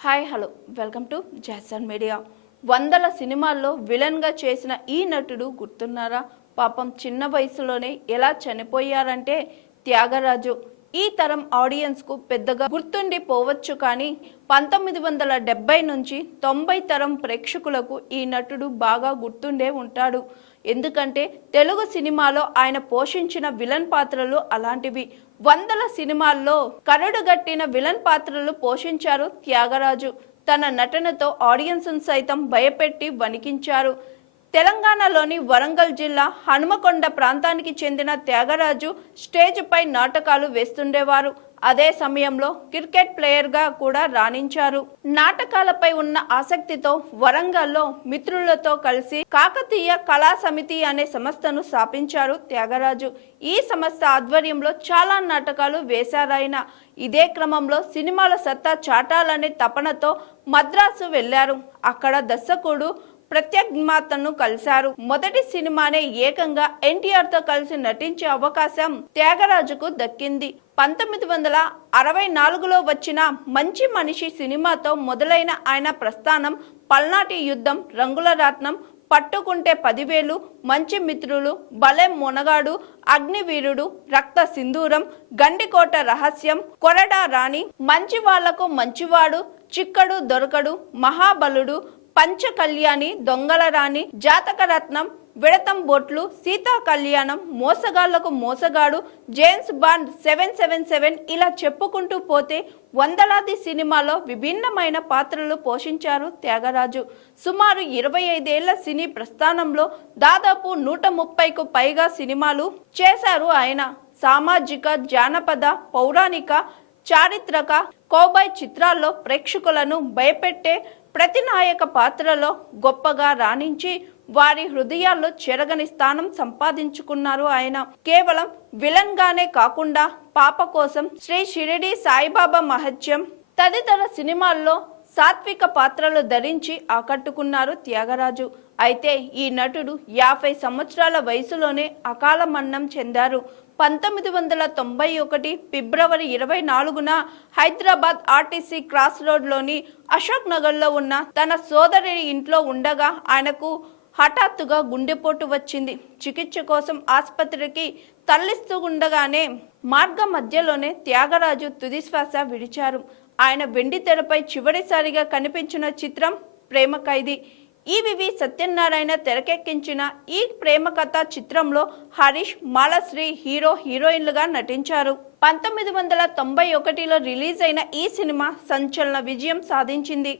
Hi hello welcome to Jason media. వందల సినిమాల్లో విలన్గా చేసిన ఈ నటుడు గుర్తున్నారా? పాపం చిన్న వయసులోనే ఎలా చనిపోయారంటే త్యాగరాజు. ఈ తరం ఆడియన్స్కు పెద్దగా గుర్తుండి పోవచ్చు, కానీ 1970 నుంచి 90 తరం ప్రేక్షకులకు ఈ నటుడు బాగా గుర్తుండే ఉంటాడు. ఎందుకంటే తెలుగు సినిమాలో ఆయన పోషించిన విలన్ పాత్రలు అలాంటివి. వందల సినిమాల్లో కరడుగట్టిన విలన్ పాత్రలు పోషించారు త్యాగరాజు. తన నటనతో ఆడియన్స్ సైతం భయపెట్టి వణికించారు. తెలంగాణలోని వరంగల్ జిల్లా హనుమకొండ ప్రాంతానికి చెందిన త్యాగరాజు స్టేజ్ పై నాటకాలు వేస్తుండేవారు. అదే సమయంలో క్రికెట్ ప్లేయర్గా కూడా రాణించారు. నాటకాలపై ఉన్న ఆసక్తితో వరంగల్లో మిత్రులతో కలిసి కాకతీయ కళా సమితి అనే సంస్థను స్థాపించారు త్యాగరాజు. ఈ సంస్థ ఆధ్వర్యంలో చాలా నాటకాలు వేశారాయన. ఇదే క్రమంలో సినిమాల సత్తా చాటాలనే తపనతో మద్రాసు వెళ్లారు. అక్కడ దర్శకుడు ప్రత్యగ్మాతను కలిశారు. మొదటి సినిమానే ఏకంగా ఎన్టీఆర్తో కలిసి నటించే అవకాశం త్యాగరాజుకు దక్కింది. 1964లో వచ్చిన మంచి మనిషి సినిమాతో మొదలైన ఆయన ప్రస్థానం పల్నాటి యుద్ధం, రంగుల రాట్నం, పట్టుకుంటే 10,000, మంచి మిత్రులు, భలే మొనగాడు, అగ్నివీరుడు, రక్త సింధూరం, గండికోట రహస్యం, కొరడా రాణి, మంచి వాళ్లకు మంచివాడు, చిక్కడు దొరకడు, మహాబలుడు, పంచ కళ్యాణి, దొంగల రాణి, జాతక రత్నం, విడతం బొట్లు, సీతా కళ్యాణం, మోసగాళ్లకు మోసగాడు, జేమ్స్ బాండ్ 777 ఇలా చెప్పుకుంటూ పోతే వందలాది సినిమాలో విభిన్నమైన పాత్రలు పోషించారు త్యాగరాజు. సుమారు 25 ఏళ్ల సినీ ప్రస్థానంలో దాదాపు 130కు పైగా సినిమాలు చేశారు ఆయన. సామాజిక, జానపద, పౌరాణిక, చారిత్రక, కౌబాయ్ చిత్రాల్లో ప్రేక్షకులను భయపెట్టే ప్రతినాయక పాత్రలో గొప్పగా రాణించి వారి హృదయాల్లో చెరగని స్థానం సంపాదించుకున్నారు ఆయన. కేవలం విలన్ గానే కాకుండా పాప కోసం, శ్రీ షిరిడి సాయిబాబా మహత్యం తదితర సినిమాల్లో సాత్విక పాత్రలు ధరించి ఆకట్టుకున్నారు త్యాగరాజు. అయితే ఈ నటుడు 50 సంవత్సరాల వయసులోనే అకాల మరణం చెందారు. 1991 ఫిబ్రవరి 24న హైదరాబాద్ ఆర్టీసీ క్రాస్ రోడ్లోని అశోక్ నగర్లో ఉన్న తన సోదరి ఇంట్లో ఉండగా ఆయనకు హఠాత్తుగా గుండెపోటు వచ్చింది. చికిత్స కోసం ఆసుపత్రికి తరలిస్తూ ఉండగానే మార్గ మధ్యలోనే త్యాగరాజు తుదిశ్వాస విడిచారు. ఆయన వెండి తెరపై చివరిసారిగా కనిపించిన చిత్రం ప్రేమ ఖైదీ. ఈవివి సత్యనారాయణ తెరకెక్కించిన ఈ ప్రేమ కథ చిత్రంలో హరీష్, మాలశ్రీ హీరో హీరోయిన్లుగా నటించారు. 1991లో రిలీజ్ అయిన ఈ సినిమా సంచలన విజయం సాధించింది.